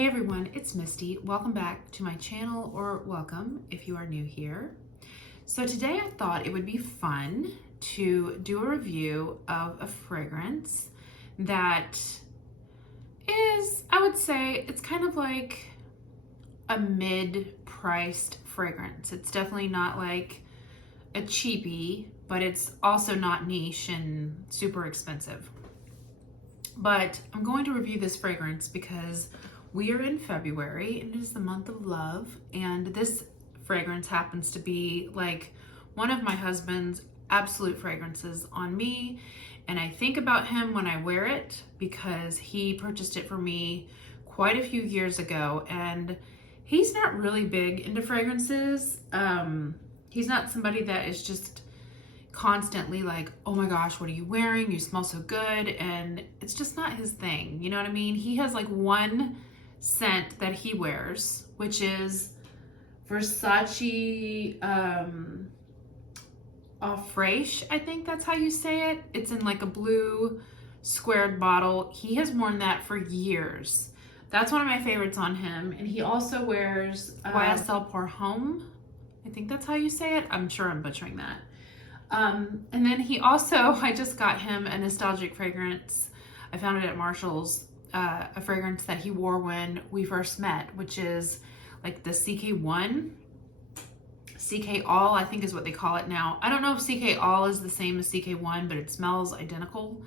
Hey everyone, it's Misty. Welcome back to my channel, or welcome if you are new here. So today I thought it would be fun to do a review of a fragrance that is, I would say, it's kind of like a mid-priced fragrance. It's definitely not like a cheapie, but it's also not niche and super expensive. But I'm going to review this fragrance because we are in February and it is the month of love, and this fragrance happens to be like one of my husband's absolute fragrances on me, and I think about him when I wear it because he purchased it for me quite a few years ago, and he's not really big into fragrances. He's not somebody that is just constantly like, oh my gosh, what are you wearing? You smell so good. And it's just not his thing. You know what I mean? He has like one scent that he wears, which is Versace Eau Fraiche, I think that's how you say it. It's in like a blue squared bottle. He has worn that for years. That's one of my favorites on him. And he also wears YSL Pour Homme. I think that's how you say it. I'm sure I'm butchering that. And then he also, I just got him a nostalgic fragrance. I found it at Marshall's, a fragrance that he wore when we first met, which is like the CK1. CK All, I think is what they call it now. I don't know if CK All is the same as CK1, but it smells identical.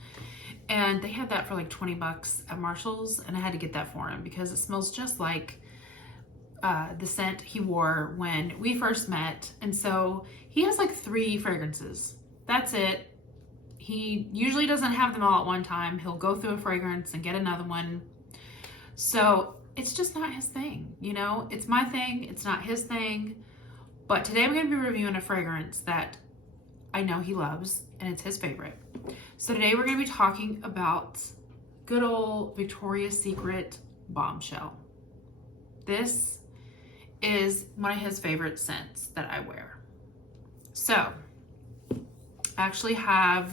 And they had that for like 20 bucks at Marshall's, and I had to get that for him because it smells just like the scent he wore when we first met. And so he has like 3 fragrances. That's it. He usually doesn't have them all at one time. He'll go through a fragrance and get another one. So it's just not his thing, you know? It's my thing, it's not his thing. But today we're gonna be reviewing a fragrance that I know he loves, and it's his favorite. So today we're gonna be talking about good old Victoria's Secret Bombshell. This is one of his favorite scents that I wear. So I actually have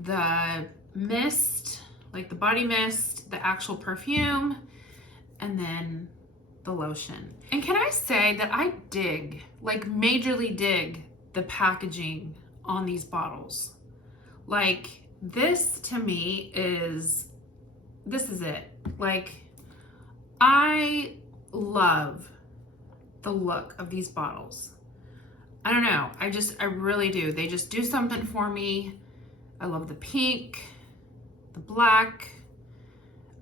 the mist, like the body mist, the actual perfume, and then the lotion. And can I say that I dig, like majorly dig, the packaging on these bottles. Like this to me is, this is it. Like I love the look of these bottles. I don't know, I really do. They just do something for me. I love the pink, the black.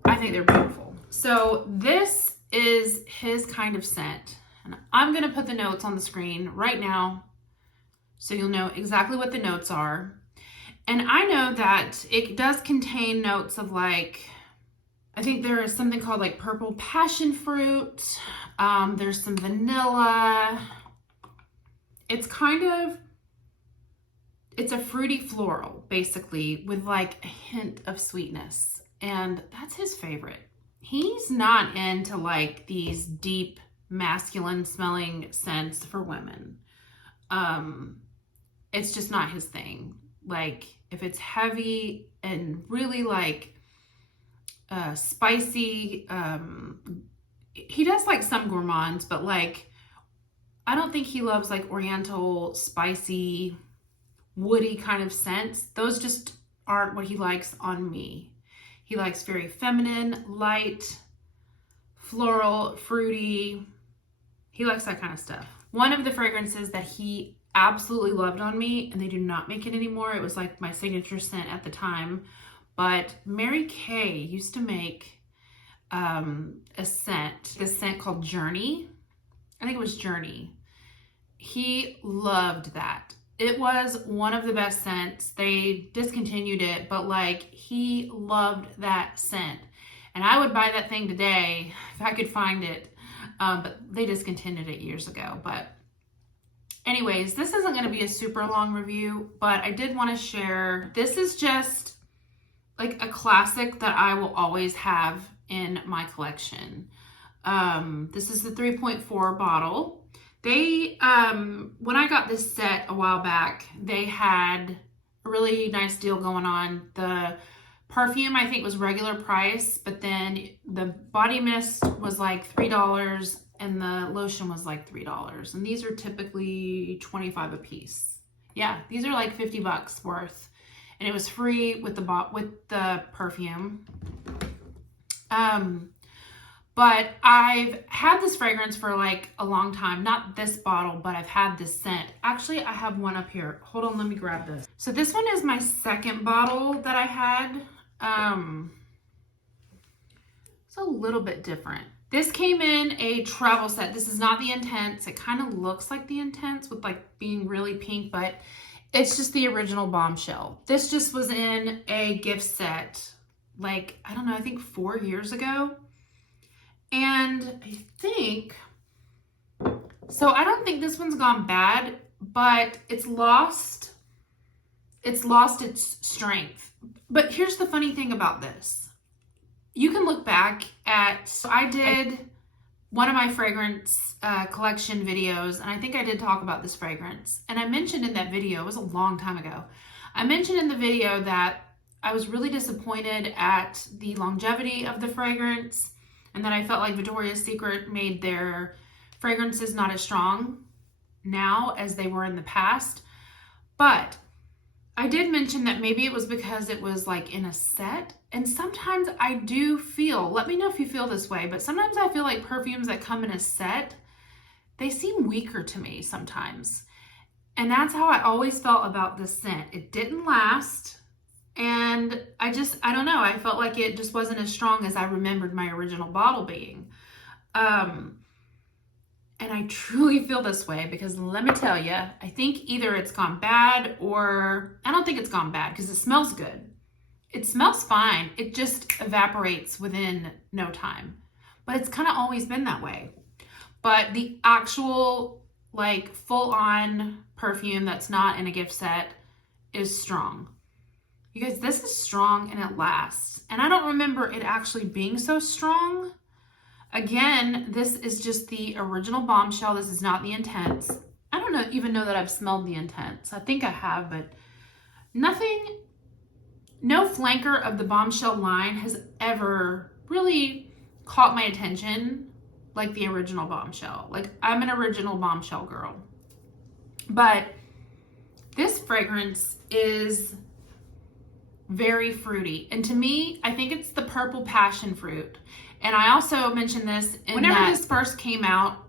I think they're beautiful. So this is his kind of scent. And I'm gonna put the notes on the screen right now so you'll know exactly what the notes are. And I know that it does contain notes of like, I think there is something called like purple passion fruit. There's some vanilla. It's kind of, it's a fruity floral, basically, with like a hint of sweetness. And that's his favorite. He's not into like these deep masculine smelling scents for women. It's just not his thing. Like if it's heavy and really like spicy, he does like some gourmands, but like I don't think he loves like oriental, spicy, woody kind of scents. Those just aren't what he likes on me. He likes very feminine, light, floral, fruity. He likes that kind of stuff. One of the fragrances that he absolutely loved on me, and they do not make it anymore. It was like my signature scent at the time, but Mary Kay used to make a scent, this scent called Journey. I think it was Journey. He loved that. It was one of the best scents. They discontinued it, but like he loved that scent. And I would buy that thing today if I could find it. But they discontinued it years ago. But anyways, this isn't going to be a super long review, but I did want to share. This is just like a classic that I will always have in my collection. This is the 3.4 bottle. They, when I got this set a while back, they had a really nice deal going on. The Perfume, I think, was regular price, but then the body mist was like $3 and the lotion was like $3. And these are typically 25 a piece. Yeah, these are like 50 bucks worth. And it was free with the perfume. But I've had this fragrance for like a long time. Not this bottle, but I've had this scent. Actually, I have one up here. Hold on, let me grab this. So this one is my second bottle that I had. It's a little bit different. This came in a travel set. This is not the Intense. It kind of looks like the Intense with like being really pink, but it's just the original Bombshell. This just was in a gift set, like, I don't know, I think 4 years ago. And I think, so I don't think this one's gone bad, but it's lost its strength. But here's the funny thing about this. You can look back at, so I did one of my fragrance collection videos, and I think I did talk about this fragrance. And I mentioned in that video, it was a long time ago, I mentioned in the video that I was really disappointed at the longevity of the fragrance, and that I felt like Victoria's Secret made their fragrances not as strong now as they were in the past. But I did mention that maybe it was because it was like in a set. And sometimes I do feel, let me know if you feel this way, but sometimes I feel like perfumes that come in a set, they seem weaker to me sometimes. And that's how I always felt about this scent. It didn't last. And I don't know. I felt like it just wasn't as strong as I remembered my original bottle being. And I truly feel this way because let me tell you, I think either it's gone bad or I don't think it's gone bad because it smells good. It smells fine. It just evaporates within no time. But it's kind of always been that way. But the actual like full-on perfume that's not in a gift set is strong. You guys, this is strong and it lasts. And I don't remember it actually being so strong. Again, this is just the original Bombshell. This is not the Intense. I don't even know that I've smelled the Intense. I think I have, but no flanker of the Bombshell line has ever really caught my attention like the original Bombshell. Like, I'm an original Bombshell girl. But this fragrance is very fruity. And to me, I think it's the purple passion fruit. And I also mentioned this whenever this first came out,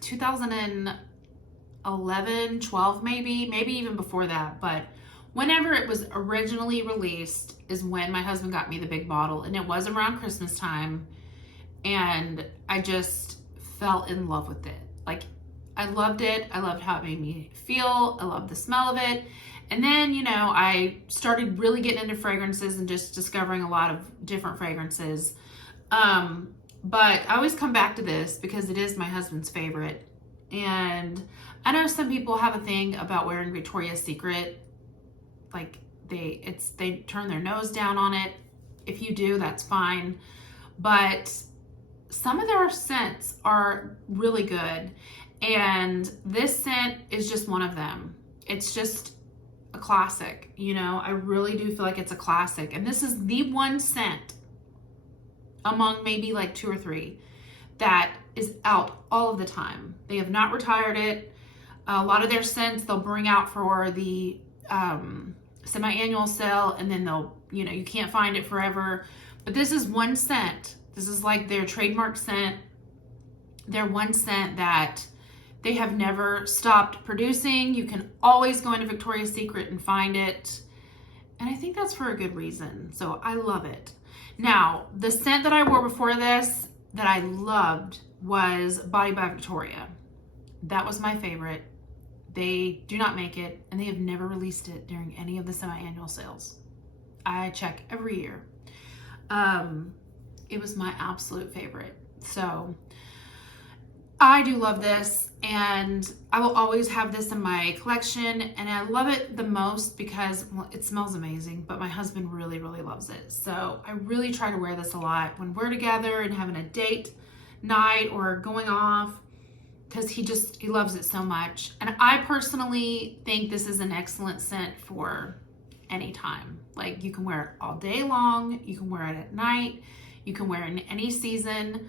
2011, 12 maybe even before that. But whenever it was originally released is when my husband got me the big bottle. And it was around Christmas time. And I just fell in love with it. Like, I loved it. I loved how it made me feel. I loved the smell of it. And then, you know, I started really getting into fragrances and just discovering a lot of different fragrances. But I always come back to this because it is my husband's favorite. And I know some people have a thing about wearing Victoria's Secret. Like, they turn their nose down on it. If you do, that's fine. But some of their scents are really good. And this scent is just one of them. It's just a classic, you know. I really do feel like it's a classic. And this is the one scent among maybe like 2 or 3 that is out all of the time. They have not retired it. A lot of their scents they'll bring out for the semi-annual sale, and then they'll, you know, you can't find it forever. But this is one scent. This is like their trademark scent. Their one scent that they have never stopped producing. You can always go into Victoria's Secret and find it. And I think that's for a good reason. So I love it. Now, the scent that I wore before this that I loved was Body by Victoria. That was my favorite. They do not make it, and they have never released it during any of the semi-annual sales. I check every year. It was my absolute favorite. So I do love this, and I will always have this in my collection, and I love it the most because, well, it smells amazing, but my husband really, really loves it. So I really try to wear this a lot when we're together and having a date night or going off, because he loves it so much. And I personally think this is an excellent scent for anytime. Like you can wear it all day long. You can wear it at night. You can wear it in any season.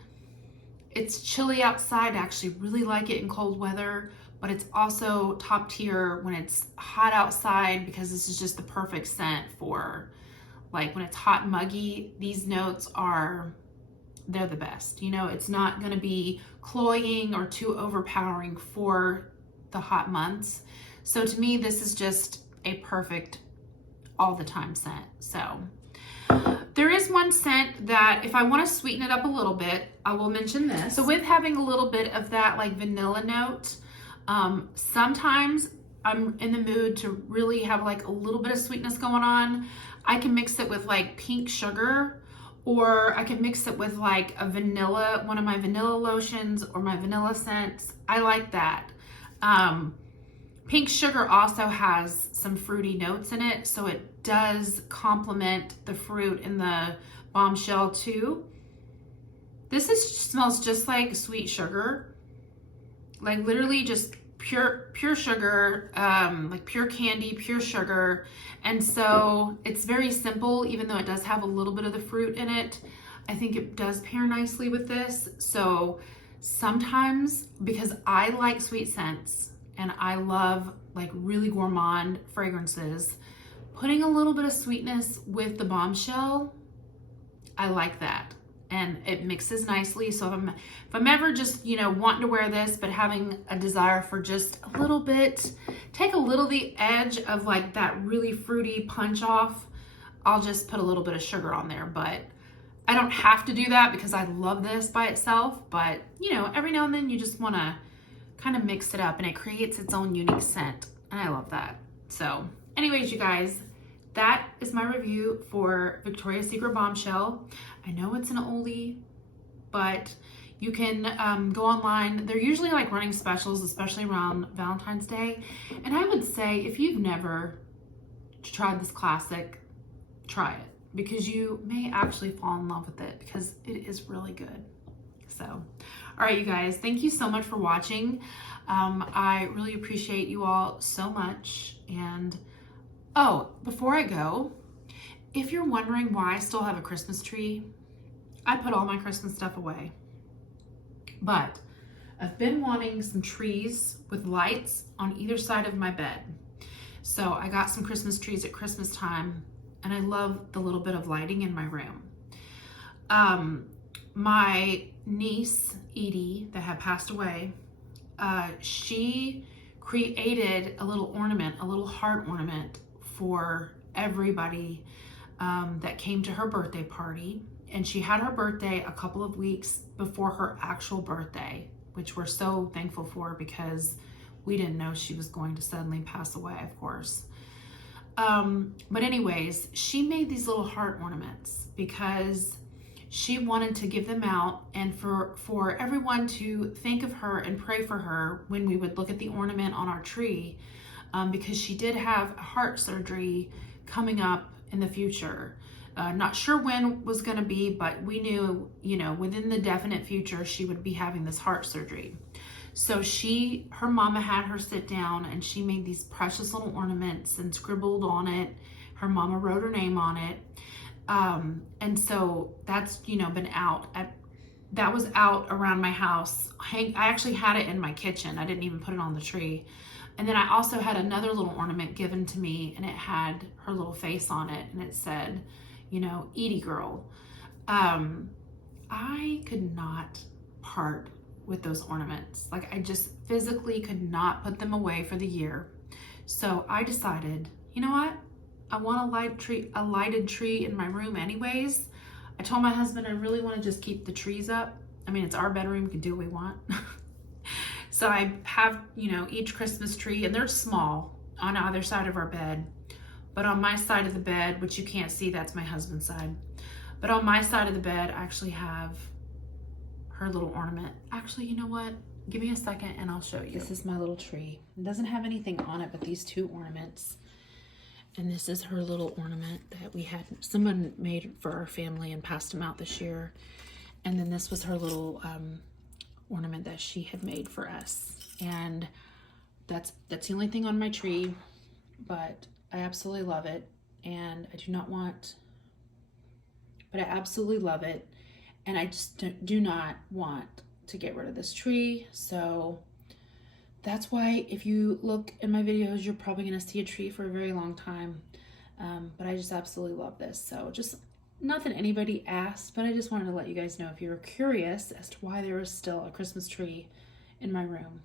It's chilly outside. I actually really like it in cold weather, but it's also top tier when it's hot outside because this is just the perfect scent for like when it's hot and muggy. These notes are, they're the best. You know, it's not going to be cloying or too overpowering for the hot months. So to me, this is just a perfect all the time scent. So there is one scent that if I want to sweeten it up a little bit, I will mention this. So with having a little bit of that like vanilla note, sometimes I'm in the mood to really have like a little bit of sweetness going on. I can mix it with like pink sugar, or I can mix it with like a vanilla, one of my vanilla lotions or my vanilla scents. I like that. Pink sugar also has some fruity notes in it, so it does complement the fruit in the Bombshell too. This smells just like sweet sugar, like literally just pure sugar, like pure candy, pure sugar. And so it's very simple, even though it does have a little bit of the fruit in it. I think it does pair nicely with this. So sometimes, because I like sweet scents and I love like really gourmand fragrances, putting a little bit of sweetness with the Bombshell, I like that. And it mixes nicely. So if I'm ever just, you know, wanting to wear this, but having a desire for just a little bit, take a little the edge of like that really fruity punch off, I'll just put a little bit of sugar on there. But I don't have to do that because I love this by itself. But, you know, every now and then you just want to kind of mix it up and it creates its own unique scent. And I love that. So anyways, you guys, that is my review for Victoria's Secret Bombshell. I know it's an oldie, but you can go online. They're usually like running specials, especially around Valentine's Day. And I would say if you've never tried this classic, try it, because you may actually fall in love with it because it is really good. So, all right, you guys, thank you so much for watching. I really appreciate you all so much. And oh, before I go, if you're wondering why I still have a Christmas tree, I put all my Christmas stuff away. But I've been wanting some trees with lights on either side of my bed. So I got some Christmas trees at Christmas time, and I love the little bit of lighting in my room. My niece, Edie, that had passed away, she created a little ornament, a little heart ornament for everybody that came to her birthday party. And she had her birthday a couple of weeks before her actual birthday, which we're so thankful for because we didn't know she was going to suddenly pass away, of course. But anyways, she made these little heart ornaments because she wanted to give them out and for everyone to think of her and pray for her when we would look at the ornament on our tree, because she did have heart surgery coming up in the future. Not sure when was going to be, but we knew, you know, within the definite future, she would be having this heart surgery. So her mama had her sit down and she made these precious little ornaments and scribbled on it. Her mama wrote her name on it. And so that's, you know, been out that was out around my house. I actually had it in my kitchen. I didn't even put it on the tree. And then I also had another little ornament given to me, and it had her little face on it, and it said, you know, Edie girl. I could not part with those ornaments. Like, I just physically could not put them away for the year. So I decided, you know what? I want a lighted tree in my room anyways. I told my husband I really want to just keep the trees up. I mean, it's our bedroom, we can do what we want. So I have, you know, each Christmas tree, and they're small on either side of our bed. But on my side of the bed, which you can't see, that's my husband's side. But on my side of the bed, I actually have her little ornament. Actually, you know what? Give me a second and I'll show you. This is my little tree. It doesn't have anything on it but these two ornaments. And this is her little ornament that we had, someone made for our family and passed them out this year. And then this was her little ornament that she had made for us. And that's the only thing on my tree, but I absolutely love it. and I do not want, but I absolutely love it. And I just do not want to get rid of this tree. So that's why if you look in my videos, you're probably gonna see a tree for a very long time. But I just absolutely love this. So just not that anybody asked, but I just wanted to let you guys know if you were curious as to why there was still a Christmas tree in my room.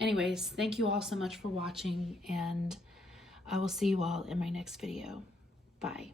Anyways, thank you all so much for watching, and I will see you all in my next video. Bye.